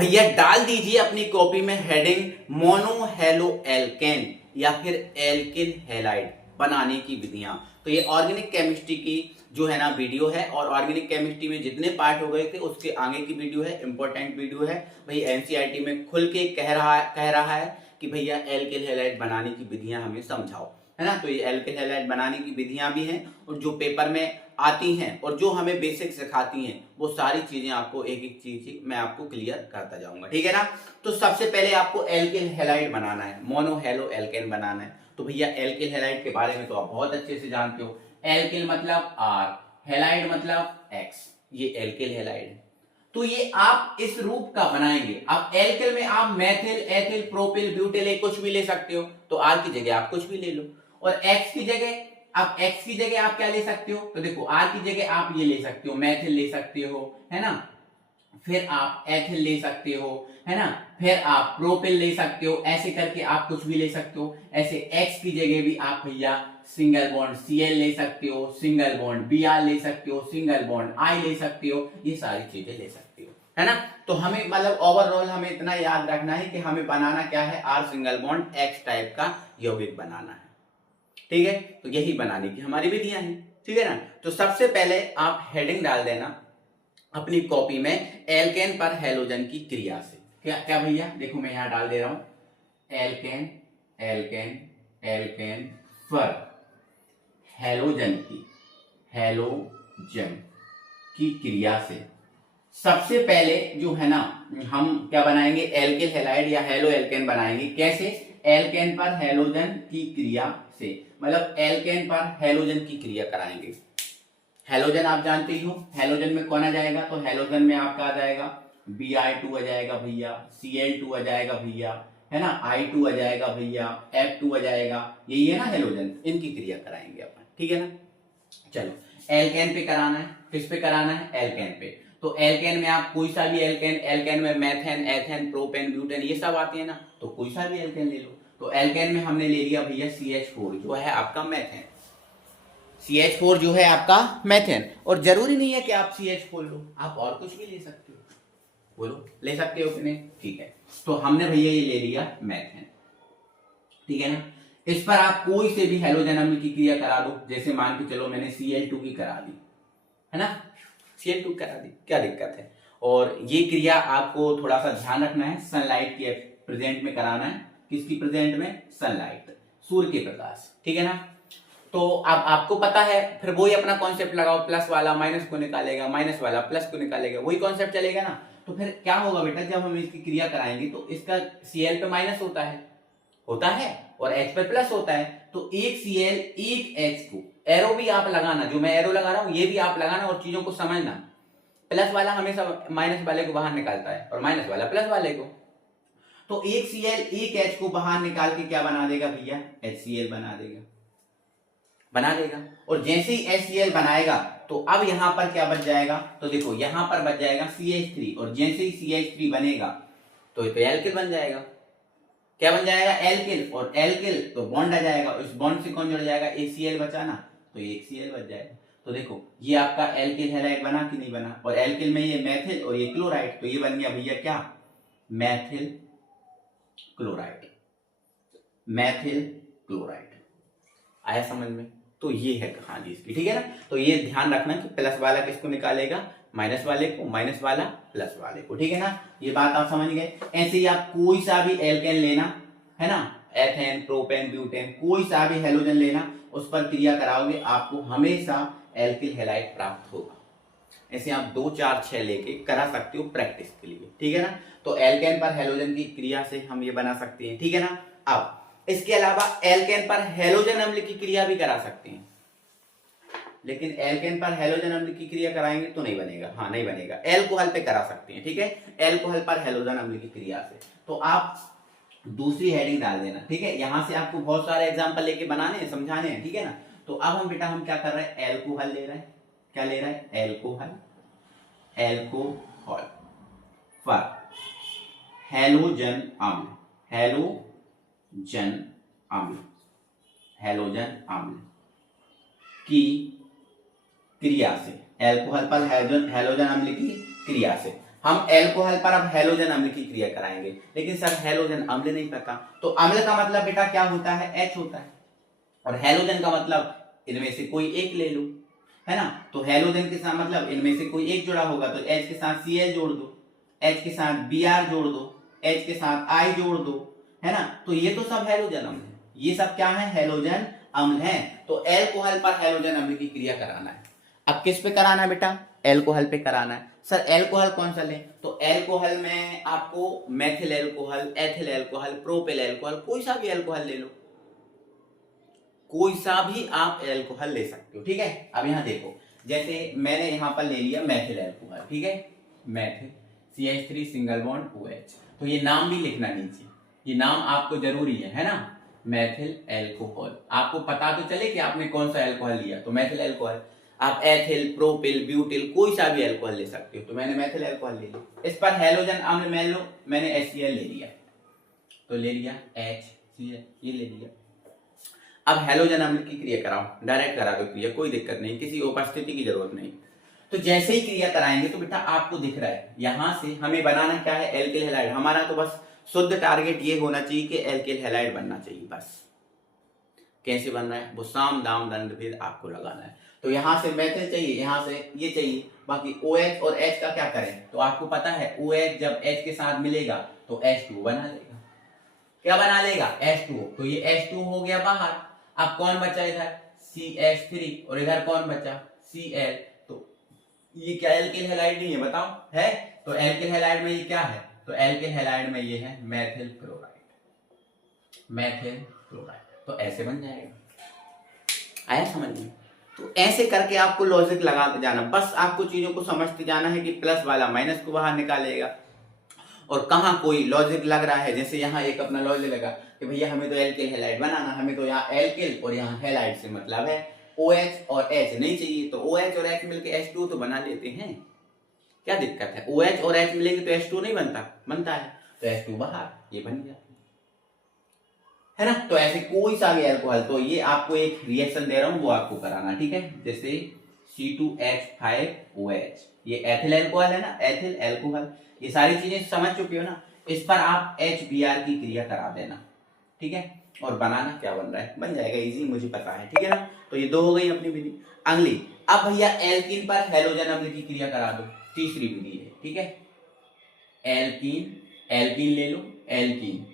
भैया डाल दीजिए अपनी कॉपी में हेडिंग मोनो हेलो एल्केन या फिर एल्किल हैलाइड बनाने की विधियां। तो ये ऑर्गेनिक केमिस्ट्री की जो है ना वीडियो है, और ऑर्गेनिक केमिस्ट्री में जितने पार्ट हो गए थे उसके आगे की वीडियो है, इंपॉर्टेंट वीडियो है भाई। एनसीईआरटी में खुल के कह रहा है कि भैया एल्किल हैलाइड बनाने की विधियां हमें समझाओ, है ना। तो ये एल्किल हैलाइड बनाने की विधियां भी हैं, और जो पेपर में आती हैं और जो हमें बेसिक सिखाती हैं वो सारी चीजें आपको एक एक चीज मैं आपको क्लियर करता जाऊंगा, ठीक है ना। तो सबसे पहले आपको एल्किल हैलाइड बनाना है, मोनो हेलो एल्केन बनाना है। तो भैया एल्किल हैलाइड के बारे में तो आप बहुत अच्छे से जानते हो। एल्किल मतलब R, हैलाइड मतलब X, ये एल्किल हैलाइड है। तो ये आप इस रूप का बनाएंगे। अब एल्किल में आप मेथिल, एथिल, प्रोपिल, ब्यूटिल कुछ भी ले सकते हो, तो R की जगह आप कुछ भी ले लो। और X की जगह आप क्या ले सकते हो, तो देखो R की जगह आप ये ले सकते हो, मेथिल ले सकते हो, है ना। फिर आप एथिल ले सकते हो, है ना। फिर आप प्रोपिल ले सकते हो, ऐसे करके आप कुछ भी ले सकते हो। ऐसे X की जगह भी आप भैया सिंगल बॉन्ड Cl ले सकते हो, सिंगल बॉन्ड Br ले सकते हो, सिंगल बॉन्ड I ले सकते हो, ये सारी चीजें ले सकते हो, है ना। तो हमें मतलब ओवरऑल हमें इतना याद रखना है कि हमें बनाना क्या है, R single bond X type का यौगिक बनाना है, ठीक है। तो यही बनाने की हमारी विधियां हैं, ठीक है ना। तो सबसे पहले आप हेडिंग डाल देना अपनी कॉपी में एल्केन पर हैलोजन की क्रिया से। क्या क्या भैया, देखो मैं यहां डाल दे रहा हूं एल्केन एल्केन एल्केन पर हैलोजन की क्रिया से। सबसे पहले जो है ना हम क्या बनाएंगे, एल्किल हैलाइड या हेलो एल्केन बनाएंगे। कैसे, एल्केन पर हैलोजन की क्रिया से, मतलब एल्केन पर हैलोजन की क्रिया कराएंगे। हैलोजन आप जानते ही हो, हैलोजन में कौन आ जाएगा, तो हैलोजन में आपका आ जाएगा Br2 आ जाएगा भैया, Cl2 आ जाएगा भैया, है ना, I2 आ जाएगा भैया, F2 आ जाएगा, यही है ना हैलोजन। इनकी क्रिया कराएंगे अपन, ठीक है ना। चलो एल्केन पे कराना है, किस पे कराना है, एल्केन पे। तो एल्केन में आप कोई सा भी एल्केन में मेथेन, एथेन, प्रोपेन, ब्यूटेन ये सब आती है ना, तो कोई सा भी एल्केन ले लो। तो एल्केन में हमने ले लिया भैया CH4 जो है आपका मेथेन, CH4 जो है आपका मेथेन। और जरूरी नहीं है कि आप CH4 लो, आप और कुछ भी ले सकते हो, बोलो ले सकते हो कि नहीं, ठीक है। तो हमने भैया ये ले लिया मेथेन, ठीक है ना। इस पर आप कोई से भी हैलोजन अम्ल की क्रिया करा दो, जैसे मान के चलो मैंने Cl2 की करा दी, है ना, Cl2 करा दी, क्या दिक्कत है। और ये क्रिया आपको थोड़ा सा ध्यान रखना है, सनलाइट के प्रेजेंट में कराना है। किसकी प्रेजेंट में, सनलाइट, सूर्य के प्रकाश, ठीक है ना। तो अब आपको पता है, फिर वही अपना कॉन्सेप्ट लगाओ, प्लस वाला माइनस को निकालेगा, माइनस वाला प्लस को निकालेगा, वही कॉन्सेप्ट चलेगा ना। तो फिर क्या होगा बेटा, जब हम इसकी क्रिया कराएंगे तो इसका Cl पे माइनस होता है और H पे प्लस होता है। तो एक Cl एक H को, एरो भी आप लगाना, जो मैं एरो लगा रहा हूं ये भी आप लगाना, और चीजों को समझना। प्लस वाला हमेशा माइनस वाले को बाहर निकालता है और माइनस वाला प्लस वाले को। तो एक Cl एक H को बाहर निकाल के क्या बना देगा भैया, HCl बना देगा। और जैसे ही HCl बनाएगा तो अब यहां पर क्या बच जाएगा, तो देखो यहां पर बच जाएगा CH3, और जैसे ही CH3 बनेगा तो ये तो एल्किल बन जाएगा। क्या बन जाएगा, एल्किल। और एल्किल तो बॉन्ड आ जाएगा, इस बॉन्ड से कौन जुड़ जाएगा, HCl बचा ना, तो एक Cl बच जाएगा। तो देखो ये आपका एल्किल हैलाइड बना कि नहीं बना, और एल्किल में ये मेथिल और ये क्लोराइड, तो ये बन गया भैया क्या, मेथिल क्लोराइड। आया समझ में। तो ये है कहानी इसकी, ठीक है ना। तो ये ध्यान रखना कि प्लस वाला किसको निकालेगा, माइनस वाले को, माइनस वाला प्लस वाले को, ठीक है ना। ये बात आप समझ गए। ऐसे ही आप कोई सा भी एल्केन लेना, है ना, एथेन, प्रोपेन, ब्यूटेन, कोई सा भी हैलोजन लेना, उस पर क्रिया कराओगे, आपको हमेशा एल्किल हैलाइड प्राप्त होगा। ऐसे आप 2 4 6 लेके करा सकते हो प्रैक्टिस के लिए, ठीक है ना। तो एल्केन पर हैलोजन की क्रिया से हम ये बना सकते हैं, ठीक है ना। अब इसके अलावा एल्केन पर हैलोजन अम्ल की क्रिया भी करा सकते हैं, लेकिन एल्केन पर हैलोजन अम्ल की क्रिया कराएंगे तो नहीं बनेगा, हाँ नहीं बनेगा। एल्कोहल पे करा सकते हैं, ठीक है, एल्कोहल पर हैलोजन अम्ल की क्रिया से। तो आप दूसरी हेडिंग डाल देना, ठीक है। यहां से आपको बहुत सारे एग्जांपल लेके बनाने हैं, समझाने हैं, ठीक है ना। तो अब हम बेटा हम क्या कर रहे हैं, एल्कोहल ले रहे हैं। क्या ले रहे हैं, एल्कोहल पर हैलोजन अम्ल की क्रिया से, एल्कोहल पर हैलोजन अम्ल की क्रिया से। हम एल्कोहल पर अब हैलोजन अम्ल की क्रिया कराएंगे, लेकिन सर हैलोजन अम्ल नहीं पता। तो अम्ल का मतलब बेटा क्या होता है, H होता है, और हैलोजन का मतलब इनमें से कोई एक ले लो, है ना। तो हैलोजन के साथ मतलब इनमें से कोई एक जुड़ा होगा, तो H के साथ Cl जोड़ दो, H के साथ Br जोड़ दो, H के साथ I जोड़ दो, है ना। तो ये तो सब हैलोजन अम्ल है, ये सब क्या है, हैलोजन अम्ल है। तो एल्कोहल पर हैलोजन अम्ल की क्रिया कराना है। अब किस पे कराना है बेटा, एल्कोहल पे कराना है। सर एल्कोहल कौन सा लें, तो एल्कोहल में आपको methyl alcohol, ethyl alcohol, propyl alcohol, कोई सा भी एल्कोहल ले लो, कोई सा भी आप एल्कोहल ले सकते हो, ठीक है। अब यहां देखो, जैसे मैंने यहां पर ले लिया मेथिल एल्कोहल, ठीक है, methyl CH3 single bond OH। तो ये नाम भी लिखना नीचे, ये नाम आपको जरूरी है ना, मेथिल एल्कोहल। आपको पता तो चले कि आपने कौन सा एल्कोहल लिया। तो मेथिल एल्कोहल, आप एथिल, प्रोपिल, ब्यूटिल, कोई सा भी एल्कोहल ले सकते हो। तो मैंने मेथिल एल्कोहल ले लिया। इस पर हैलोजन अम्ल मैंने HCl ले लिया, तो ले लिया HCl, ये ले लिया। अब हैलोजन अम्ल की क्रिया कराओ, डायरेक्ट करा दो क्रिया, कोई दिक्कत नहीं, किसी उपस्थिति की जरूरत नहीं। तो जैसे ही क्रिया कराएंगे तो बेटा आपको दिख रहा है यहां से हमें बनाना क्या है, एल्किल हैलाइड। हमारा तो बस शुद्ध टारगेट ये होना चाहिए कि एल्किल हैलाइड बनना चाहिए, बस। कैसे बन रहा है, वो साम दाम दंड भेद आपको लगाना है। तो यहां से मेथिल चाहिए, यहां से ये चाहिए, बाकी OH और H का क्या करें। तो आपको पता है OH जब H के साथ मिलेगा तो H2 बना लेगा। क्या बना लेगा, H2। तो ये H2 हो गया बाहर। अब कौन बचा इधर, CH3, और इधर कौन बचा, Cl। तो ये क्या एल्किल हैलाइड नहीं है, बताओ, है। तो एल्किल हैलाइड में ये क्या है, तो एल्किल हैलाइड में ये है मेथिल क्लोराइड, मेथिल क्लोराइड। तो ऐसे बन जाएगा, आया समझ में। तो ऐसे करके आपको लॉजिक लगाते जाना, बस आपको चीजों को समझते जाना है कि प्लस वाला माइनस को बाहर निकालेगा, और कहाँ कोई लॉजिक लग रहा है। जैसे यहाँ एक अपना लॉजिक लगा कि भैया हमें तो एल्किल हैलाइड बनाना, हमें तो यहाँ एल्किल और यहाँ हैलाइड से मतलब है, OH और H नहीं चाहिए, तो OH और H मिलके H2 तो बना लेते हैं, क्या दिक्कत है। OH और H मिलेंगे तो H2 नहीं बनता, बनता है, तो H2 बाहर, ये बन गया, है ना। तो ऐसे कोई सा भी एल्कोहल, तो ये आपको एक रिएक्शन दे रहा हूं, वो आपको कराना, ठीक है। जैसे C2H5OH, ये एथिल एल्कोहल है ना, एथिल एल्कोहल। ये सारी चीजें समझ चुके हो ना। इस पर आप HBr की क्रिया करा देना, ठीक है। और बनाना क्या बन रहा है, बन जाएगा इजी, मुझे पता है, ठीक है ना। तो ये दो हो गई अपनी विधि। अगली, अब भैया एल्कीन पर हैलोजन अम्ल की क्रिया करा दो, तीसरी विधि है, ठीक है। एल्कीन, एल्कीन ले लो, एल्कीन।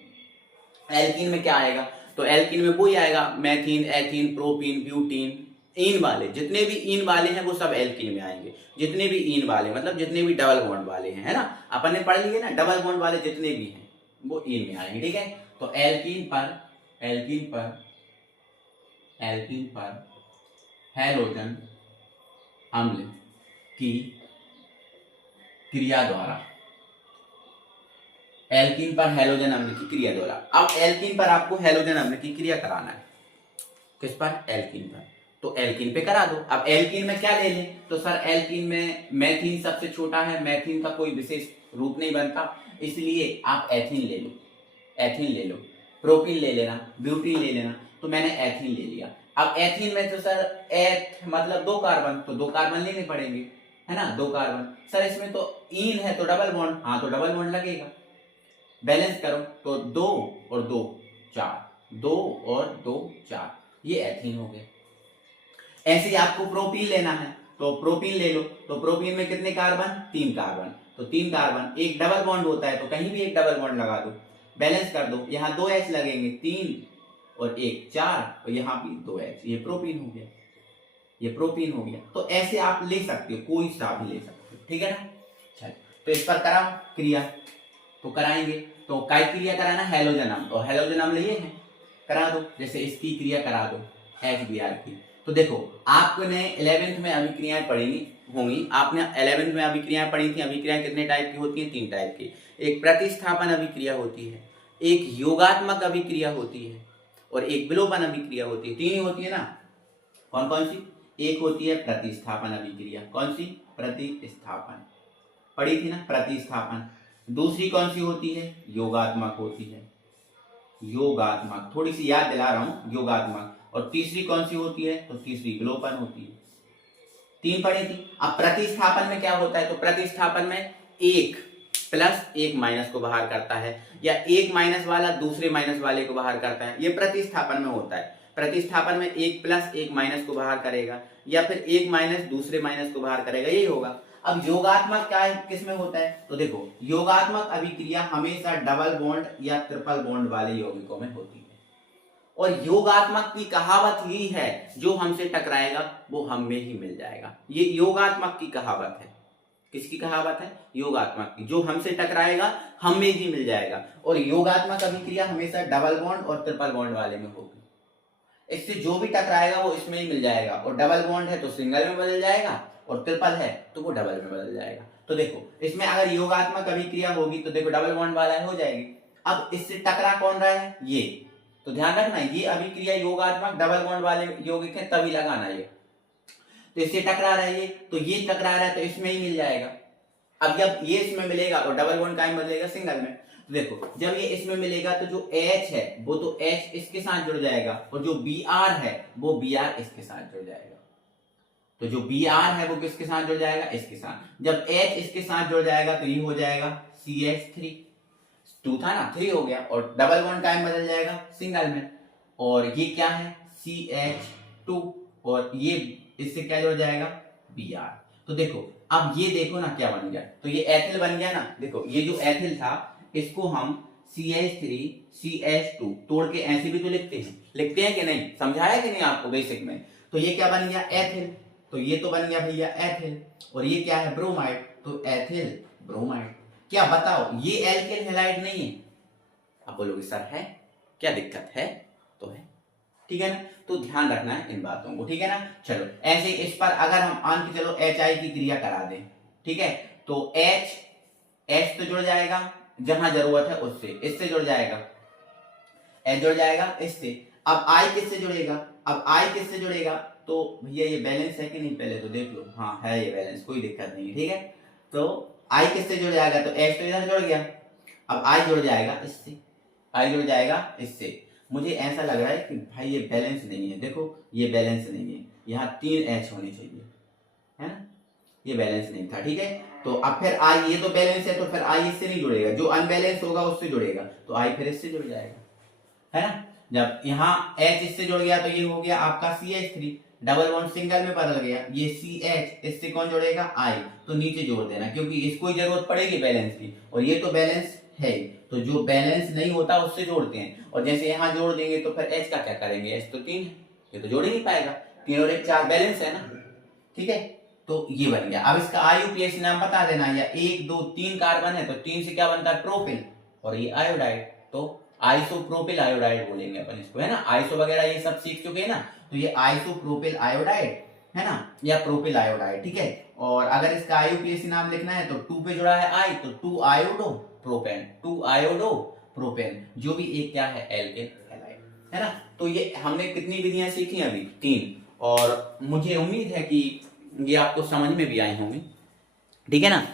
एल्कीन में क्या आएगा, तो एल्कीन में वही आएगा, मेथीन, एथीन, प्रोपीन, ब्यूटीन, इन वाले जितने भी इन वाले हैं वो सब एल्कीन में आएंगे। जितने भी इन वाले मतलब जितने भी डबल बॉन्ड वाले हैं, है ना, अपन ने पढ़ लिए ना, डबल बॉन्ड वाले जितने भी हैं वो इन में आएंगे, ठीक है। तो एल्कीन पर हैलोजन अम्ल की क्रिया द्वारा, एल्कीन पर हैलोजन अम्ल की क्रिया द्वारा। अब एल्कीन पर आपको हैलोजन अम्ल की क्रिया कराना है, किस पर, एल्कीन पर। तो एल्कीन पे करा दो। अब एल्कीन में क्या ले लें, तो सर एल्कीन में मेथीन सबसे छोटा है, मेथीन का कोई विशेष रूप नहीं बनता, इसलिए आप एथीन ले लो, एथीन ले लो, प्रोपीन ले लेना, ब्यूटीन ले लेना। तो मैंने एथीन ले लिया। अब एथीन में तो सर एथ मतलब 2 कार्बन, तो 2 कार्बन लेने पड़ेंगे, है ना, 2 कार्बन। सर इसमें तो इन है तो डबल बॉन्ड, हाँ तो डबल बॉन्ड लगेगा, बैलेंस करो तो 2 और 2 4, 2 और 2 4, ये एथीन हो गया। ऐसे ही आपको प्रोपीन लेना है, तो प्रोपीन ले लो। तो प्रोपीन में कितने कार्बन, 3 कार्बन, तो 3 कार्बन, एक डबल बॉन्ड होता है तो कहीं भी एक डबल बॉन्ड लगा दो, बैलेंस कर दो। यहाँ 2 H लगेंगे, 3 और 1 4, और यहाँ भी 2 H, ये प्रोपीन हो गया, ये प्रोपीन हो गया। तो ऐसे आप ले सकते हो, कोई सा भी ले सकते हो, ठीक है ना। चल, तो इस पर कराओ क्रिया, तो कराएंगे। तो काय क्रिया कराना, हैलोजन अम्ल, और हैलोजन अम्ल ये है, करा दो। जैसे इसकी क्रिया करा दो, HBr की। तो देखो आपने 11th में अभिक्रियाएं पढ़ी होंगी, आपने 11th में अभिक्रियाएं पढ़ी थी। अभिक्रियाएं कितने टाइप की होती हैं, 3 टाइप की। एक प्रतिस्थापन अभिक्रिया होती है, एक योगात्मक अभिक्रिया होती है, और एक विलोपन अभिक्रिया होती है। 3 ही होती है ना, कौन कौन सी, एक होती है प्रतिस्थापन अभिक्रिया, कौन सी, प्रतिस्थापन, पढ़ी थी ना, प्रतिस्थापन। दूसरी कौन सी होती है, योगात्मक होती है, योगात्मक, थोड़ी सी याद दिला रहा हूं, योगात्मक। और तीसरी कौन सी होती है, तो तीसरी विलोपन होती है। 3 पढ़ी थी। अब प्रतिस्थापन में क्या होता है, तो प्रतिस्थापन में एक प्लस एक माइनस को बाहर करता है, या एक माइनस वाला दूसरे माइनस वाले को बाहर करता है। ये प्रतिस्थापन में होता है। प्रतिस्थापन में एक प्लस एक माइनस को बाहर करेगा, या फिर एक माइनस दूसरे माइनस को बाहर करेगा, यही होगा। अब योगात्मक क्या है, किस में होता है, तो देखो योगात्मक अभिक्रिया हमेशा डबल बॉन्ड या ट्रिपल बॉन्ड वाले यौगिकों में होती है। और योगात्मक की कहावत ही है, जो हमसे टकराएगा वो हम में ही मिल जाएगा। ये योगात्मक की कहावत है। किसकी कहावत है, योगात्मक की। जो हमसे टकराएगा हम में ही मिल जाएगा। और योगात्मक अभिक्रिया हमेशा डबल बॉन्ड और ट्रिपल बॉन्ड वाले में होगी। इससे जो भी टकराएगा वो इसमें ही मिल जाएगा। और डबल बॉन्ड है तो सिंगल में बदल जाएगा, और ट्रिपल है तो वो डबल में बदल जाएगा। तो देखो इसमें अगर योगात्मक अभिक्रिया होगी तो देखो डबल बॉन्ड वाला हो जाएगी। अब इससे टकरा कौन रहा है, ये, तो ध्यान रखना ये अभिक्रिया योगात्मक डबल बॉन्ड वाले यौगिक है, तभी लगाना ये। तो इससे टकरा रहा है ये, तो ये टकरा रहा है तो इसमें ही मिल जाएगा। अब जब ये इसमें मिलेगा और डबल बॉन्ड कायम बदलेगा सिंगल में, तो देखो जब ये इसमें मिलेगा तो जो H है वो तो H इसके साथ जुड़ जाएगा, और जो Br है वो Br इसके साथ जुड़ जाएगा। तो जो Br है वो किसके साथ जुड़ जाएगा, इसके साथ। जब H इसके साथ जुड़ जाएगा तो ये हो जाएगा CH3, 2 था ना, 3 हो गया, और डबल बॉन्ड कायम बदल जाएगा सिंगल में। और ये क्या है, CH2, और ये इससे क्या जुड़ जाएगा, Br। तो देखो अब ये देखो ना क्या बन गया, तो ये एथिल बन गया ना। देखो ये जो एथिल था इसको हम CH3 CH2 तोड़ के ऐसे भी तो लिखते हैं कि नहीं, समझाया कि नहीं आपको बेसिक में। तो ये क्या बन गया, एथिल। तो ये तो बन गया भैया एथिल, और ये क्या है, ब्रोमाइड। तो एथिल ब्रोमाइड। क्या बताओ, ये एल्केन हैलाइड नहीं है। अब बोलोगे सर है क्या दिक्कत है, तो है, ठीक है ना। तो ध्यान रखना है इन बातों को, ठीक है ना। चलो ऐसे इस पर अगर हम मान के चलो HI की क्रिया करा दें, ठीक है, तो H तो जुड़ जाएगा जहां जरूरत है उससे, इससे जुड़ जाएगा, H जुड़ जाएगा इससे। अब I किससे जुड़ेगा, अब I किससे जुड़ेगा, तो भैया ये बैलेंस है कि नहीं, पहले तो देख लो, हाँ है ये बैलेंस, कोई दिक्कत नहीं है, ठीक है। तो I किससे जुड़ जाएगा, तो H तो इधर जुड़ गया, अब I जुड़ जाएगा इससे, I जुड़ जाएगा इससे। मुझे ऐसा लग रहा है कि भाई ये बैलेंस नहीं है, देखो ये बैलेंस नहीं है, यहाँ 3 H होने चाहिए, है ना, ये बैलेंस नहीं था, ठीक है। तो अब फिर I, ये तो बैलेंस है तो फिर I इससे नहीं जुड़ेगा, जो अनबैलेंस होगा उससे जुड़ेगा, तो I फिर इससे जुड़ जाएगा, है ना। जब यहाँ H इससे जुड़ गया तो ये हो गया आपका CH3, डबल बॉन्ड सिंगल में बदल गया, ये CH, इससे कौन जोड़ेगा, I, तो नीचे जोड़ देना, क्योंकि इसको ही जरूरत पड़ेगी बैलेंस की, और ये तो बैलेंस है, तो जो बैलेंस नहीं होता उससे जोड़ते हैं। और जैसे यहाँ जोड़ देंगे तो फिर H का क्या करेंगे, H तो 3 है, ये तो जोड़ ही नहीं पाएगा, 3 और 1 4 बैलेंस है ना, ठीक है। तो ये बन गया। अब इसका IUPAC नाम बता देना, या 1 2 3 कार्बन है तो 3 से क्या बनता है, प्रोपिल, और ये आयोडाइड, तो आइसोप्रोपिल आयोडाइड बोलेंगे अपन इसको, है ना। आइसो वगैरह ये सब सीख चुके हैं ना, तो ये आइसोप्रोपिल आयोडाइड है ना, या प्रोपिल आयोडाइड, ठीक है। और अगर इसका IUPAC नाम लिखना है तो 2 पे जुड़ा है I, तो 2 आयोडो प्रोपेन, 2 आयोडो प्रोपेन, जो भी एक क्या है, एल्केन हैलाइड, है ना। तो ये हमने कितनी विधियां सीखी अभी, 3, और मुझे उम्मीद है कि ये आपको समझ में भी आई होंगी, ठीक है ना।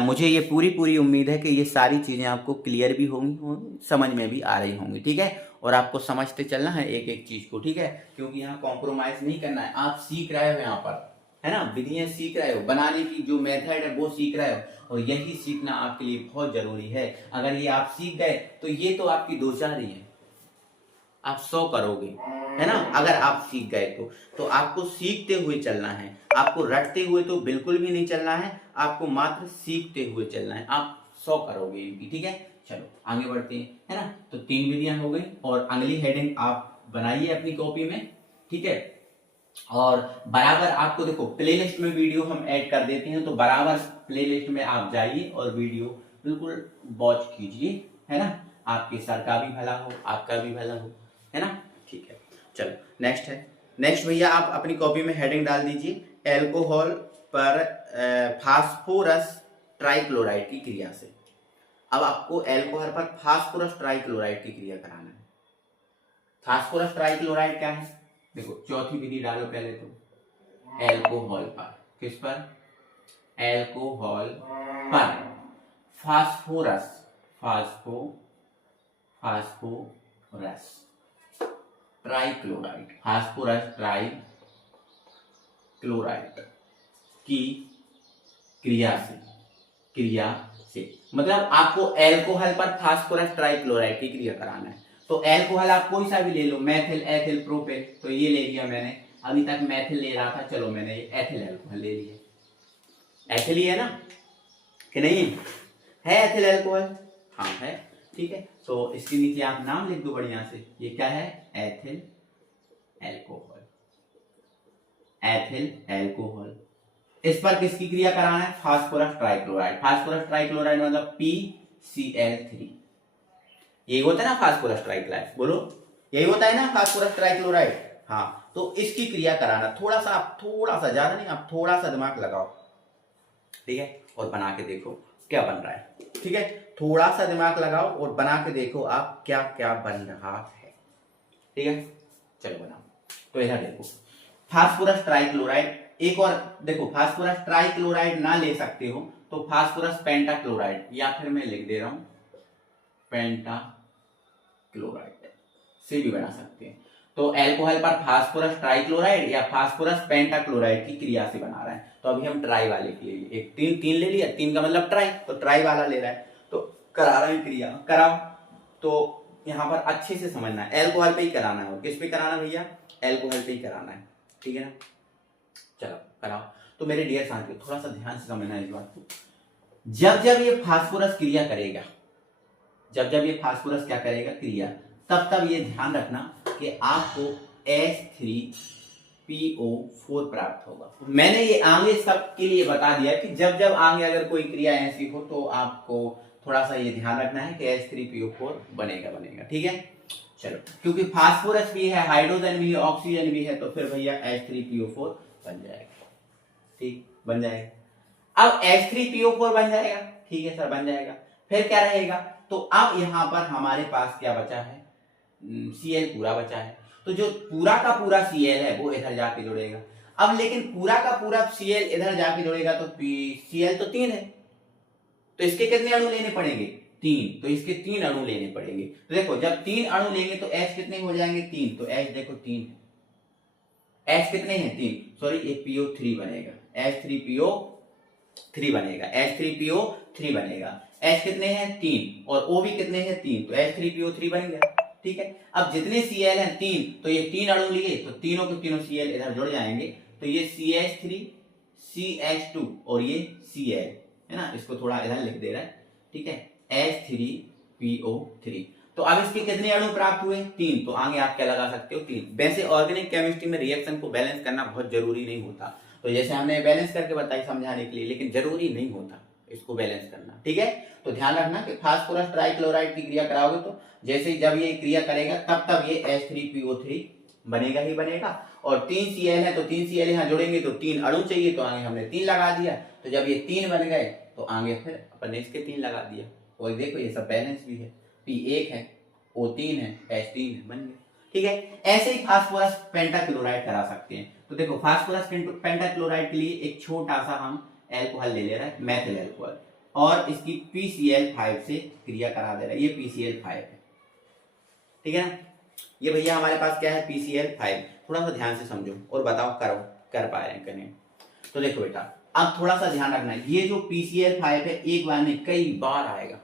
मुझे ये पूरी उम्मीद है कि ये सारी चीजें आपको क्लियर भी होंगी, समझ में भी आ रही होंगी, ठीक है। और आपको समझते चलना है एक एक चीज को, ठीक है, क्योंकि यहाँ कॉम्प्रोमाइज नहीं करना है। आप सीख रहे हो यहाँ पर, है ना, विधियां सीख रहे हो, बनाने की जो मेथड है वो सीख रहे हो, और यही सीखना आपके लिए बहुत जरूरी है। अगर ये आप सीख गए तो ये तो आपकी 2-4 ही है, आप 100 करोगे, है ना। अगर आप सीख गए तो आपको सीखते हुए चलना है, आपको रटते हुए तो बिल्कुल भी नहीं चलना है, आपको मात्र सीखते हुए चलना है, आप 100 करोगे इनकी, ठीक है। चलो आगे बढ़ते हैं, है ना। तो 3 विधियां हो गई, और अगली हेडिंग आप बनाइए अपनी कॉपी में, ठीक है। और बराबर आपको देखो प्लेलिस्ट में वीडियो हम ऐड कर देते हैं, तो बराबर प्लेलिस्ट में आप जाइए और वीडियो बिल्कुल वॉच कीजिए, है ना। आपके सर का भी भला हो, आपका भी भला हो, है ना, ठीक है। चलो नेक्स्ट है, नेक्स्ट भैया आप अपनी कॉपी में हेडिंग डाल दीजिए, एल्कोहल पर फास्फोरस ट्राइक्लोराइड की क्रिया से। अब आपको एल्कोहल पर फास्फोरस ट्राइक्लोराइड की क्रिया कराना है। फास्फोरस ट्राइक्लोराइड क्या है, देखो चौथी विधि डालो पहले, तो एल्कोहल पर, किस पर, एल्कोहल पर phosphorus, phosphorus trichloride, phosphorus trichloride की क्रिया से, क्रिया से, मतलब आपको एल्कोहल पर फास्फोरस ट्राइक्लोराइड की क्रिया कराना है। तो एल्कोहल आप कोई सा भी ले लो, मैथिल, एथिल, प्रोपेन, तो ये ले लिया मैंने, अभी तक मैथिल ले रहा था, चलो मैंने ये एथिल एल्कोहल ले लिया। एथिल ही है ना कि नहीं है? एथिल एल्कोहल, हाँ है, ठीक है। तो इसके नीचे आप नाम लिख दो बढ़िया से, ये क्या है? Ethyl alcohol, ethyl alcohol. इस पर किसकी क्रिया कराना है? Phosphorus trichloride. फास्फोरस ट्राइक्लोराइड मतलब PCl3, यही होता है ना फास्फोरस ट्राइक्लोराइड, बोलो यही होता है ना फास्फोरस ट्राइक्लोराइड। हाँ, तो इसकी क्रिया कराना, थोड़ा सा आप, थोड़ा सा, ज्यादा नहीं, आप थोड़ा सा दिमाग लगाओ, ठीक है, और बना के देखो क्या बन रहा है, ठीक है। थोड़ा सा दिमाग लगाओ और बना के देखो आप क्या क्या बन रहा है, ठीक है। चलो बनाओ। तो इधर देखो फास्फोरस ट्राइक्लोराइड, एक और देखो, फास्फोरस ट्राइक्लोराइड ना ले सकते हो तो फास्फोरस पेंटाक्लोराइड, या फिर मैं लिख दे रहा हूं पेंटाक्लोराइड से भी बना सकते हैं। तो एल्कोहल पर फास्फोरस ट्राइक्लोराइड या फास्फोरस पेंटाक्लोराइड की क्रिया से बना रहा है। तो अभी हम ट्राई वाले के लिए एक तीन ले लिया, तीन का मतलब ट्राई, तो ट्राई वाला ले रहा है, तो करा रहा है क्रिया, कराओ। तो यहाँ पर अच्छे से समझना है, एल्कोहल पे ही कराना है। और किस पे कराना भैया? एल्कोहल पे ही कराना है, ठीक है ना। चलो कराओ। तो मेरे डियर साथियों, थोड़ा सा ध्यान से समझना है इस बात को। जब जब ये फास्फोरस क्रिया करेगा, जब जब ये फास्फोरस क्या करेगा? क्रिया, तब तब ये ध्यान रखना कि आपको H3PO4 प्राप्त होगा। मैंने ये आगे सबके लिए बता दिया कि जब जब आगे अगर कोई क्रिया ऐसी हो तो आपको थोड़ा सा ये ध्यान रखना है कि H3PO4 बनेगा, ठीक है। चलो, क्योंकि फास्फोरस भी है, हाइड्रोजन भी है, ऑक्सीजन भी है, तो फिर भैया H3PO4 बन जाएगा, ठीक, बन जाएगा। अब H3PO4 बन जाएगा, ठीक है सर, बन जाएगा। फिर क्या रहेगा? तो अब यहां पर हमारे पास क्या बचा है? Cl पूरा बचा है। तो जो पूरा का पूरा Cl है वो इधर जाके जुड़ेगा। अब लेकिन पूरा का पूरा Cl इधर जाके जुड़ेगा तो Cl तो 3 है, तो इसके कितने अणु लेने पड़ेंगे? 3, तो इसके 3 अणु लेने पड़ेंगे। तो देखो, जब 3 अणु लेंगे तो H कितने हो जाएंगे? 3, तो H देखो 3 है। H कितने हैं? 3, सॉरी ये PO3 बनेगा, H3PO3 बनेगा, H3PO3 बनेगा। H कितने हैं? 3, और O भी कितने हैं? 3, तो H3PO3 बन गया, ठीक है। अब जितने Cl हैं 3, तो ये 3 अणु लिए, तो तीनों के तीनों Cl इधर जुड़ जाएंगे, तो ये CH3 CH2 और ये Cl है ना, इसको थोड़ा इधर लिख दे रहा है, ठीक है, H3PO3। तो अब इसके कितने अणु प्राप्त हुए? 3, तो आगे आप क्या लगा सकते हो? 3। वैसे ऑर्गेनिक केमिस्ट्री में रिएक्शन को बैलेंस करना बहुत जरूरी नहीं होता, तो जैसे हमने बैलेंस करके बताई समझाने के लिए, लेकिन जरूरी नहीं होता इसको बैलेंस करना, ठीक है। तो ध्यान रखना कि फास्फोरस ट्राइक्लोराइड की क्रिया कराओगे तो जैसे जब ये क्रिया करेगा तब तब ये H3PO3 बनेगा ही बनेगा। और 3 Cl है तो 3 Cl यहाँ जोड़ेंगे तो 3 अणु चाहिए, तो आगे हमने 3 लगा दिया। तो जब ये 3 बन गए तो आगे फिर अपन ने इसके 3 लगा दिया, और देखो ये सब बैलेंस भी है, P1 है, O3 है, H3 है, बन गया, ठीक है। ऐसे ही फास्फोरस पेंटाक्लोराइड करा सकते हैं। तो देखो फास्फोरस पेंटाक्लोराइड के लिए एक छोटा सा हम एल्कोहल ले ले रहे हैं, मैथिल एल्कोहल, और इसकी PCl5 से क्रिया करा दे रहा है, ये PCl5 है, ठीक है ना। ये भैया हमारे पास क्या है? PCl5। थोड़ा सा ध्यान से समझो और बताओ करो, कर पा रहे हैं कि नहीं। तो देखो बेटा, अब थोड़ा सा ध्यान रखना, ये जो PCl5 है एक बार में कई बार आएगा,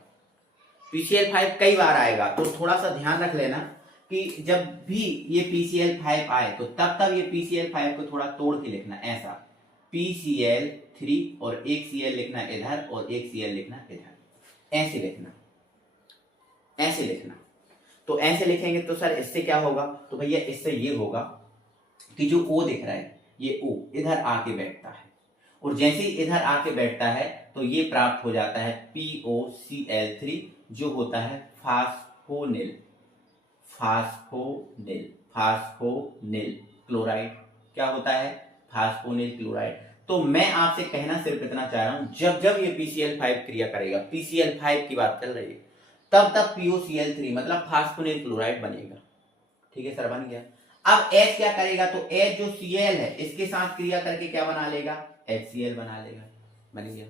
PCl5 कई बार आएगा, तो थोड़ा सा ध्यान रख लेना कि जब भी ये PCl5 आए तो तब तब ये PCl5 को थोड़ा तोड़ के लिखना, ऐसा PCl3 और एक Cl लिखना इधर और एक Cl लिखना इधर, ऐसे लिखना, ऐसे लिखना। तो ऐसे लिखेंगे तो सर इससे क्या होगा? तो भैया इससे ये होगा कि जो O दिख रहा है, ये O इधर आके बैठता है, और जैसे ही इधर आके बैठता है तो ये प्राप्त हो जाता है POCl3, जो होता है फास्फोनिल, फास्फोनिल क्लोराइड। क्या होता है? फास्फोनिल क्लोराइड। तो मैं आपसे कहना सिर्फ इतना चाह रहा हूं, जब जब ये PCl5 क्रिया करेगा, PCl5 की बात चल रही है, तब तब POCl3 मतलब फास्फोनिल क्लोराइड बनेगा, ठीक है सर, बन गया। अब H क्या करेगा? तो H जो Cl है इसके साथ क्रिया करके क्या बना लेगा? HCl बना लेगा, बन गया।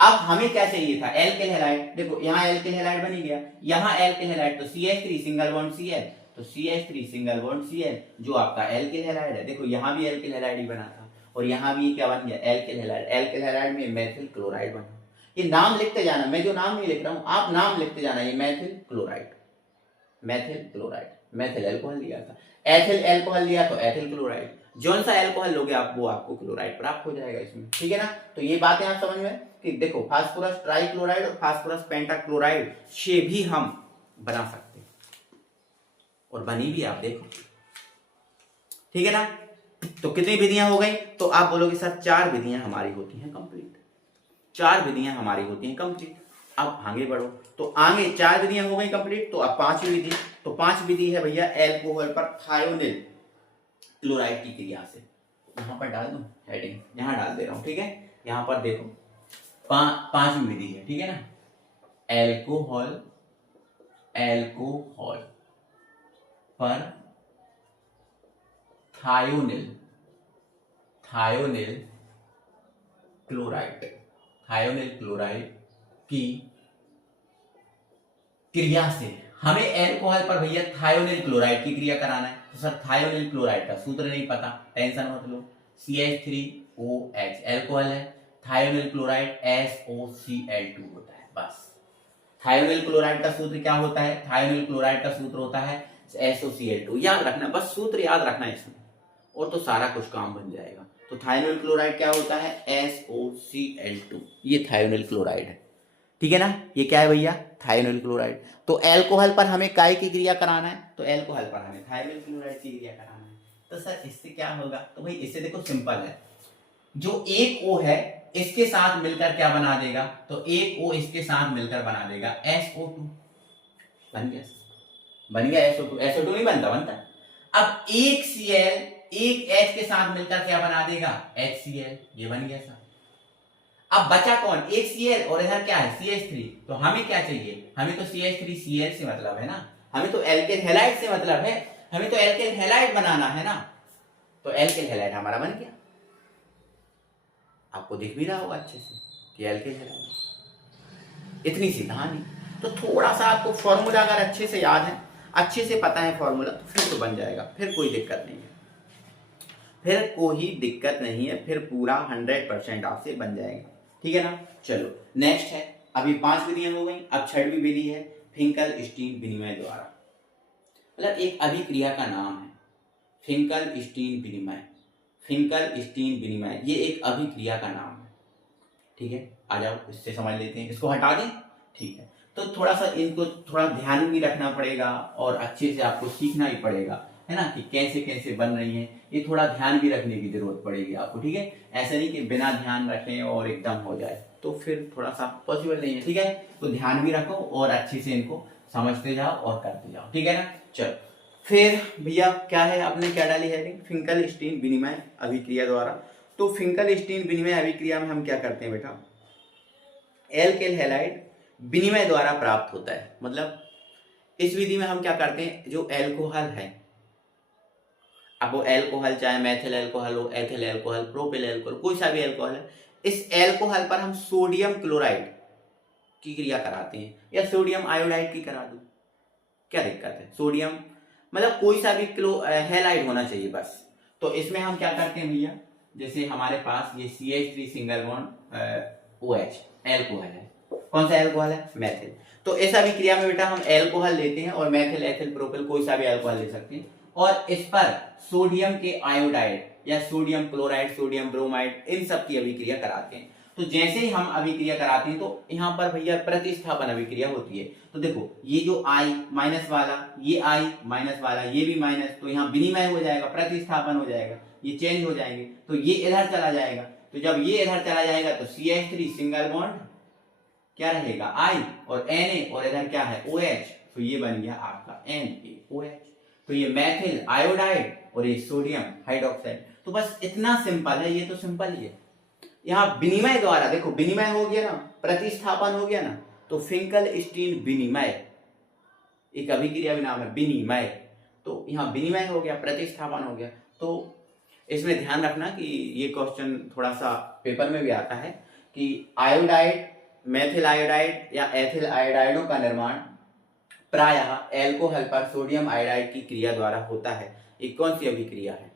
अब हमें क्या चाहिए था? Alkyl halide. देखो यहाँ एल्किल हैलाइड बन गया, यहाँ एल्किल हैलाइड, तो CH3 सिंगल बॉन्ड Cl, तो CH3 सिंगल बॉन्ड Cl जो आपका एल्किल हैलाइड है। देखो यहाँ भी एल्किल हैलाइड ही बना था, और यहाँ भी क्या बन गया? Alkyl halide. एल्किल हैलाइड में मेथिल क्लोराइड बना, ये नाम लिखते जाना, मैं जो नाम नहीं लिख रहा हूं आप नाम लिखते जाना। ये methyl chloride, methyl chloride, methyl alcohol लिया था, एथिल अल्कोहल लिया तो एथिल क्लोराइड, जौन सा अल्कोहल लोगे आप वो आपको क्लोराइड प्राप्त हो जाएगा इसमें, ठीक है ना। तो ये बातें आप समझ में कि देखो फास्फोरस ट्राइक्लोराइड और फास्फोरस पेंटाक्लोराइड से भी हम बना सकते हैं, और बनी भी आप देखो, ठीक है ना। तो कितनी विधियां हो गई, तो आप बोलोगे सर 4 विधियां हमारी होती हैं कंप्लीट, 4 विधियां हमारी होती हैं कंप्लीट। अब आगे बढ़ो, तो आगे 4 विधियां हो गई कंप्लीट, तो अब 5वीं विधि, तो 5 विधि है भैया एल्कोहल पर थायोनिल क्लोराइड की क्रिया से। यहां पर डाल दूं हेडिंग, यहां डाल दे रहा हूं, ठीक है। यहां पर देखो 5वीं विधि है, ठीक है ना, एल्कोहल, एल्कोहल पर thionyl, thionyl chloride, thionyl chloride की क्रिया से हमें एल्कोहल पर भैया थायोनिल क्लोराइड की क्रिया कराना है। तो सर थायोनिल क्लोराइड का सूत्र नहीं पता, टेंशन मत लो, CH3OH एल्कोहल है, थायोनिल क्लोराइड SOCl2 होता है, बस। थायोनिल क्लोराइड का सूत्र क्या होता है, थायोनिल क्लोराइड का सूत्र होता है SOCl2, याद रखना, बस सूत्र याद रखना इसमें, और तो सारा कुछ काम बन जाएगा। तो थायोनिल क्लोराइड क्या होता है, SOCl2, ये थायोनिल क्लोराइड है, ठीक है ना। ये क्या है भैया, थायोनिल क्लोराइड। तो एल्कोहल पर हमें काय की क्रिया कराना है, तो एल्कोहल पर हमें थायोनिल क्लोराइड की क्रिया कराना है। तो सर इससे क्या होगा, तो भाई इससे देखो सिंपल है, जो एक O है इसके साथ मिलकर क्या बना देगा, तो एक O इसके साथ मिलकर बना देगा SO2, बन गया, बन गया SO2, SO2 नहीं बनता। अब एक Cl एक H के साथ मिलकर क्या बना देगा, HCl, ये बन गया सर। अब बचा कौन, एक Cl और इधर क्या है CH3, तो हमें क्या चाहिए, हमें तो CH3Cl से मतलब है ना, हमें तो एल्केन हैलाइड से मतलब है, हमें तो एल्केन हैलाइड बनाना है ना। तो एल्केन हैलाइड हमारा बन गया, आपको दिख भी रहा होगा अच्छे से कि एल्केन हैलाइड, इतनी सी कहानी। तो थोड़ा सा आपको फॉर्मूला अगर अच्छे से याद है, अच्छे से पता है फॉर्मूला, तो फिर तो बन जाएगा, फिर कोई दिक्कत नहीं है, फिर कोई दिक्कत नहीं है, फिर पूरा 100% आपसे बन जाएगा, ठीक है ना। चलो नेक्स्ट है, अभी 5 विधियां हो गई, अब 6वीं विधि है फिंकल स्टीन विनिमय द्वारा, मतलब एक अभिक्रिया का नाम है फिंकल स्टीन विनिमय, फिंकल स्टीन विनिमय ये एक अभिक्रिया का नाम है, ठीक है। आ जाओ इससे समझ लेते हैं, इसको हटा दें, ठीक है। तो थोड़ा सा इनको थोड़ा ध्यान भी रखना पड़ेगा और अच्छे से आपको सीखना ही पड़ेगा, है ना, कि कैसे कैसे बन रही है, ये थोड़ा ध्यान भी रखने की जरूरत पड़ेगी आपको, ठीक है। ऐसा नहीं कि बिना ध्यान रखें और एकदम हो जाए, तो फिर थोड़ा सा पॉसिबल नहीं है, ठीक है। तो ध्यान भी रखो और अच्छे से इनको समझते जाओ और करते जाओ, ठीक है ना। चलो फिर भैया क्या है, आपने क्या डाली है, फिंकल स्टीन विनिमय अभिक्रिया द्वारा। तो फिंकल स्टीन विनिमय अभिक्रिया में हम क्या करते हैं बेटा, एल्केन हैलाइड विनिमय द्वारा प्राप्त होता है, मतलब इस विधि में हम क्या करते हैं, जो एल्कोहल है, अब वो एल्कोहल चाहे मेथिल एल्कोहल हो, एथिल एल्कोहल, प्रोपिल एल्कोहल, कोई सा भी एल्कोहल है, इस एल्कोहल पर हम सोडियम क्लोराइड की क्रिया कराते हैं, या सोडियम आयोडाइड की करा दूं, क्या दिक्कत है, सोडियम मतलब कोई सा भी हैलाइड होना चाहिए बस। तो इसमें हम क्या करते हैं भैया, जैसे हमारे पास ये CH3 single bond OH alcohol है, कौन सा एल्कोहल है, मेथिल। तो ऐसा भी क्रिया में बेटा हम एल्कोहल लेते हैं और मेथिल एथिल प्रोपिल कोई सा भी एल्कोहल ले सकते हैं, और इस पर सोडियम के आयोडाइड या सोडियम क्लोराइड, सोडियम ब्रोमाइड, इन सब की अभिक्रिया कराते हैं। तो जैसे ही हम अभिक्रिया कराते हैं तो यहाँ पर भैया प्रतिस्थापन अभिक्रिया होती है। तो देखो ये जो I माइनस वाला, ये I माइनस वाला, ये भी माइनस, तो यहाँ विनिमय हो जाएगा, प्रतिस्थापन हो जाएगा, ये चेंज हो जाएंगे, तो ये इधर चला जाएगा। तो जब ये इधर चला जाएगा तो CH3 सिंगल बॉन्ड क्या रहेगा I और Na, और इधर क्या है OH, तो ये बन गया आपका NaOH। तो ये मेथिल आयोडाइड और ये सोडियम हाइड्रोक्साइड। तो बस इतना सिंपल है, ये तो सिंपल ही है। यहाँ विनिमय द्वारा देखो, विनिमय हो गया ना, प्रतिस्थापन हो गया ना, तो फिंकल स्टीन विनिमय एक अभिक्रिया भी नाम है विनिमय। तो यहाँ विनिमय हो गया, प्रतिस्थापन हो गया। तो इसमें ध्यान रखना कि ये क्वेश्चन थोड़ा सा पेपर में भी आता है कि आयोडाइड, मेथिल आयोडाइड या एथिल आयोडाइडों का निर्माण प्रायः एल्कोहल पर सोडियम आयोडाइड की क्रिया द्वारा होता है। ये कौन सी अभिक्रिया है,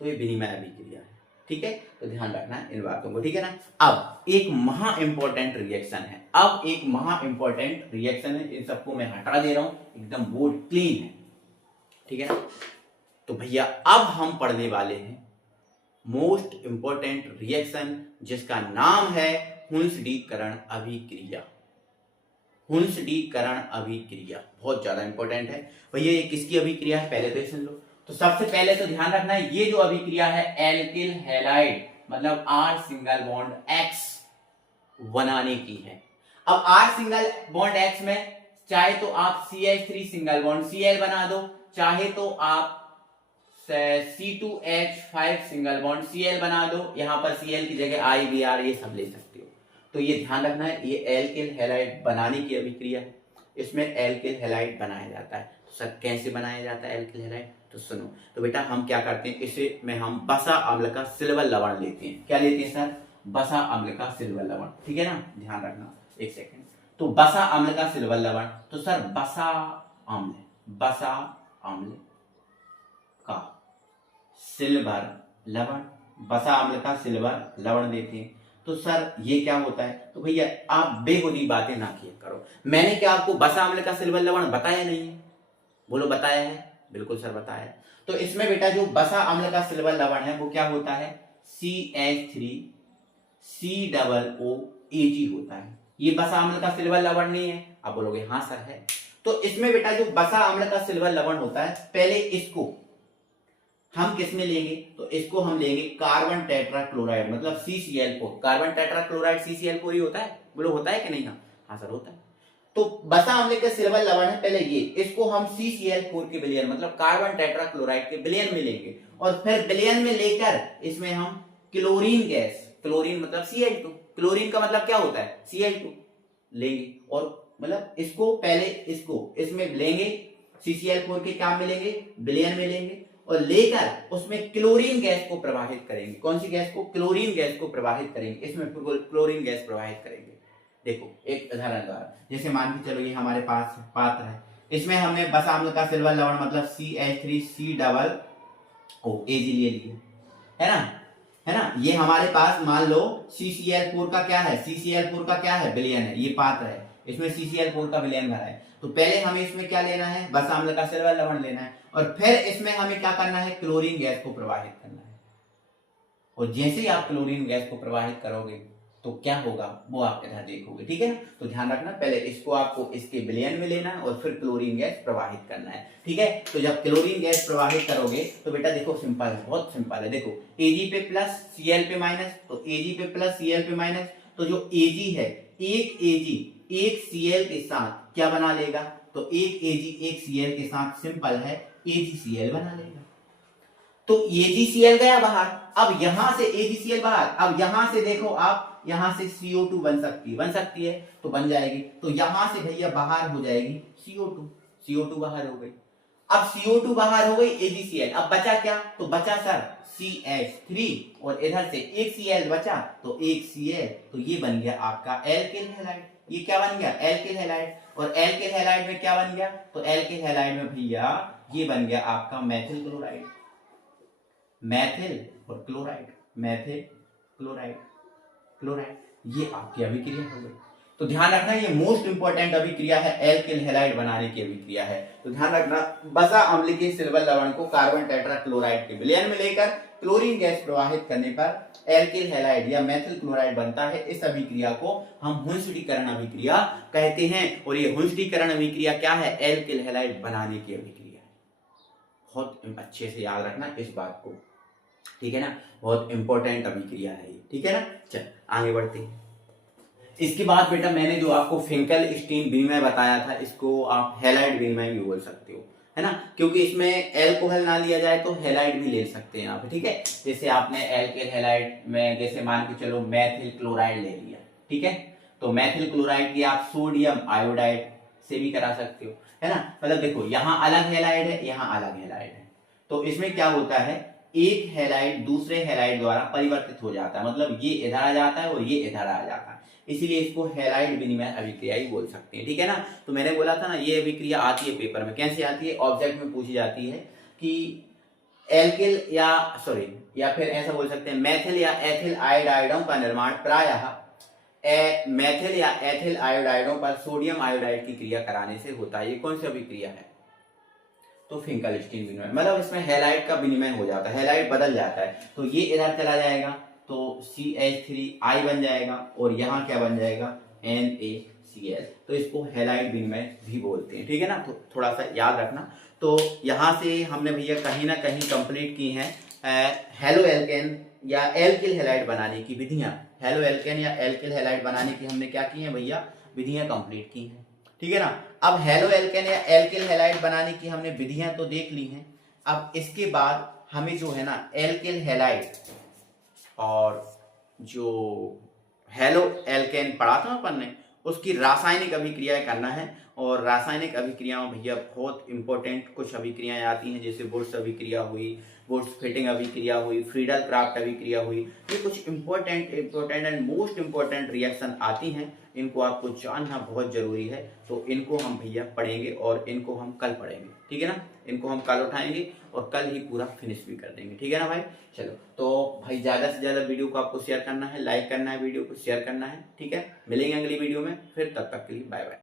तो ये विनिमय अभिक्रिया है, ठीक है, तो ध्यान रखना इन बातों को, ठीक है ना। अब एक महा इंपॉर्टेंट रिएक्शन है, अब एक महा इंपॉर्टेंट रिएक्शन है, इन सबको मैं हटा दे रहा हूं, एकदम बोर्ड क्लीन है, ठीक है ना। तो भैया अब हम पढ़ने वाले हैं मोस्ट इंपॉर्टेंट रिएक्शन, जिसका नाम है हुंसडीकरण अभिक्रिया। हुंसडीकरण अभिक्रिया बहुत ज्यादा इंपॉर्टेंट है भैया। ये किसकी अभिक्रिया है पहले तो सुन लो। तो सबसे पहले तो ध्यान रखना है, ये जो अभिक्रिया है एल्किल हैलाइड मतलब R सिंगल बॉन्ड X बनाने की है। अब R सिंगल बॉन्ड X में चाहे तो आप CH3 सिंगल बॉन्ड Cl बना दो, चाहे तो आप C2H5 सिंगल बॉन्ड Cl बना दो, यहां पर Cl की जगह IBr ये सब ले सकते हो। तो ये ध्यान रखना है, ये एल्किल हैलाइड बनाने की अभिक्रिया है, इसमें एल्किल हैलाइड बनाया जाता है। तो सर कैसे बनाया जाता है एल्किल हैलाइड, तो सुनो। तो बेटा हम क्या करते हैं, इसे में हम बसा अम्ल का सिल्वर लवण लेते हैं। क्या लेते हैं सर, बसा अम्ल का सिल्वर लवण, ठीक है ना, ध्यान रखना एक सेकेंड। तो बसा अम्ल का सिल्वर लवण, तो सर बसा अम्ल का सिल्वर लवण, बसा अम्ल का सिल्वर लवण देते हैं। तो सर ये क्या होता है, तो भैया आप बेहुदी बातें ना किया करो। मैंने क्या आपको बसा अम्ल का सिल्वर लवण बताया नहीं है, बोलो बताया है, बिल्कुल सर बताया है। तो इसमें बेटा जो बसा अम्ल का सिल्वर लवण है वो क्या होता है, CH3COOAg होता है। ये बसा अम्ल का सिल्वर लवण नहीं है, आप बोलोगे हाँ सर है। तो इसमें बेटा जो बसा अम्ल का सिल्वर लवण होता है, पहले इसको हम किस में लेंगे, तो इसको हम लेंगे कार्बन टेट्राक्लोराइड मतलब CCl4। कार्बन टेट्राक्लोराइड CCl4 ही होता है, बोलो होता है कि नहीं, हाँ सर होता है। तो बसा अम्ल के सिल्वर लवण है पहले ये, इसको हम CCl4 के विलयन मतलब कार्बन टेट्राक्लोराइड के विलयन में लेंगे, और फिर विलयन में लेकर इसमें हम क्लोरीन गैस, क्लोरीन मतलब Cl2, क्लोरीन का मतलब क्या होता है Cl2 लेंगे, और मतलब इसको पहले इसको इसमें लेंगे, CCl4 के काम में लेंगे, विलयन में लेंगे, और लेकर उसमें क्लोरीन गैस को प्रवाहित करेंगे। कौन सी गैस को, क्लोरीन गैस को प्रवाहित करेंगे, इसमें क्लोरीन गैस प्रवाहित करेंगे। देखो एक उदाहरण द्वारा, जैसे मान के चलो ये हमारे पास पात्र है, इसमें हमने बसा अम्ल का सिल्वर लवण मतलब CH3COOAg ले लिया है ना। ये हमारे पास मान लो CCl4 का क्या है, CCl4 का क्या है विलयन है, ये पात्र है, इसमें CCl4 का विलयन भरा है। तो पहले हमें इसमें क्या लेना है, बसा अम्ल का सिल्वर लवण लेना है, और फिर इसमें हमें क्या करना है, क्लोरीन गैस को प्रवाहित करना है। और जैसे ही आप क्लोरीन गैस को प्रवाहित करोगे तो क्या होगा वो आप इधर देखोगे, ठीक है ना। तो ध्यान रखना, पहले इसको आपको इसके विलयन में लेना है और फिर क्लोरीन गैस प्रवाहित करना है, ठीक है। तो जब क्लोरीन गैस प्रवाहित करोगे तो बेटा देखो सिंपल है, बहुत सिंपल है। देखो Ag पे प्लस Cl पे माइनस, तो Ag पे प्लस Cl पे माइनस, तो जो Ag है एक Ag एक Cl के साथ क्या बना लेगा, तो एक Ag एक Cl के साथ सिंपल है AgCl बना लेगा। तो AgCl गया बाहर, अब यहां से AgCl बाहर, अब यहां से देखो आप, यहां से CO2 बन सकती है तो बन जाएगी, तो यहां से भैया बाहर हो जाएगी CO2 बाहर हो गई। अब CO2 बाहर हो गई AgCl, अब बचा क्या, तो बचा सर CH3 और इधर से एक Cl बचा, तो एक Cl, तो ये बन गया आपका एल्किल हैलाइड। ये क्या बन गया, एल्किल हैलाइड। और एल्किल हैलाइड में क्या बन गया, तो एल्किल हैलाइड में भैया ये बन गया आपका मैथिल क्लोराइड, मैथिल और क्लोराइड, मैथिल क्लोराइड, ये आपकी अभिक्रिया हो गई। तो ध्यान रखना ये मोस्ट इंपॉर्टेंट अभिक्रिया है, एल्किल हैलाइड बनाने की अभिक्रिया है। तो ध्यान रखना, बसा अम्ल के सिल्वर लवण को कार्बन टेट्राक्लोराइड के विलयन में लेकर क्लोरीन गैस प्रवाहित करने पर एल्किल हैलाइड या मैथिल क्लोराइड बनता है। इस अभिक्रिया को हम हुंसडीकरण अभिक्रिया कहते हैं, और ये हुंसडीकरण अभिक्रिया क्या है, एल्किल हैलाइड बनाने की अभिक्रिया है। बहुत अच्छे से याद रखना इस बात को, ठीक है ना, बहुत इंपॉर्टेंट अभिक्रिया है ये, ठीक है ना। चल आगे बढ़ते हैं। इसके बाद बेटा मैंने जो आपको फिंकल स्टीन विनिमय बताया था, इसको आप हैलाइड विनिमय भी बोल सकते हो, है ना, क्योंकि इसमें एल्कोहल ना लिया जाए तो हैलाइड भी ले सकते हैं आप, ठीक है। जैसे आपने एल्किल हैलाइड में जैसे मान के चलो मैथिल क्लोराइड ले लिया, ठीक है, तो मैथिल क्लोराइड की आप सोडियम आयोडाइड से भी करा सकते हो, है ना। मतलब देखो यहाँ अलग हैलाइड है, यहाँ अलग हैलाइड है, तो इसमें क्या होता है, एक हैलाइड दूसरे हैलाइड द्वारा परिवर्तित हो जाता है, मतलब ये इधर आ जाता है और ये इधर आ जाता है, इसीलिए इसको हैलाइड विनिमय अभिक्रिया ही बोल सकते हैं, ठीक है ना। तो मैंने बोला था ना, ये अभिक्रिया आती है पेपर में, कैसे आती है, ऑब्जेक्ट में पूछी जाती है कि एल्किल या फिर ऐसा बोल सकते हैं मेथिल या एथिल आयोडाइडों का निर्माण प्रायः मेथिल या एथिल आयोडाइडों पर सोडियम आयोडाइड की क्रिया कराने से होता है। ये कौन सी अभिक्रिया है? तो फिंकलस्टीन विनिमय, मतलब इसमें हैलाइड का विनिमय हो जाता है, हैलाइड बदल जाता है। तो ये इधर चला जाएगा तो CH3I बन जाएगा और यहाँ क्या बन जाएगा NaCl। तो इसको हैलाइड विनिमय भी बोलते हैं, ठीक है ना। तो थोड़ा सा याद रखना। तो यहाँ से हमने भैया कहीं ना कहीं कंप्लीट की हैं हेलो एल्केन या एल्किल हैलाइड बनाने की विधियां। हेलो एल्केन या एल्किल हैलाइड बनाने की हमने क्या की है भैया? विधियां कंप्लीट की हैं, ठीक है ना। अब हेलो एल्केन या एल्किल हैलाइड बनाने की हमने विधियां तो देख ली हैं। अब इसके बाद हमें जो है ना एल्किल हैलाइड और जो हेलो एल्केन पढ़ा था अपन ने, उसकी रासायनिक अभिक्रियाएं करना है। और रासायनिक अभिक्रियाओं भैया बहुत इंपॉर्टेंट कुछ अभिक्रियाएं आती हैं, जैसे वुड्स अभिक्रिया हुई, वुड्स फिटिंग अभिक्रिया हुई, फ्रीडल क्राफ्ट अभिक्रिया हुई। ये कुछ important and most important reaction आती हैं, इनको आपको जानना बहुत जरूरी है। तो इनको हम भैया पढ़ेंगे और इनको हम कल पढ़ेंगे, ठीक है ना। इनको हम कल उठाएंगे और कल ही पूरा फिनिश भी कर देंगे, ठीक है ना भाई। चलो तो भाई ज्यादा से ज्यादा वीडियो को आपको शेयर करना है, लाइक करना है, वीडियो को शेयर करना है, ठीक है। मिलेंगे अगली वीडियो में फिर, तब तक के लिए बाय बाय।